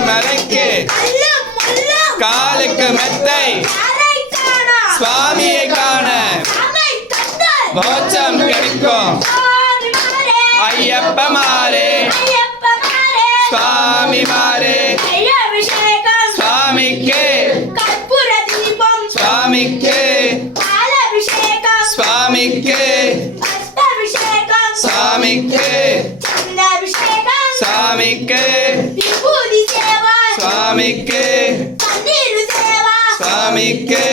மலைக்கு காலுக்கு மெத்தை சுவாமியை காண மோட்சம் கிடைக்கும் ஐயப்பமாரே சுவாமிமாரே சுவாமிக்கு சுவாமிக்கு சுவாமிக்கு சுவாமிக்கு சுவாமிக்கு சுவாமிக்கு சுவாமிக்கு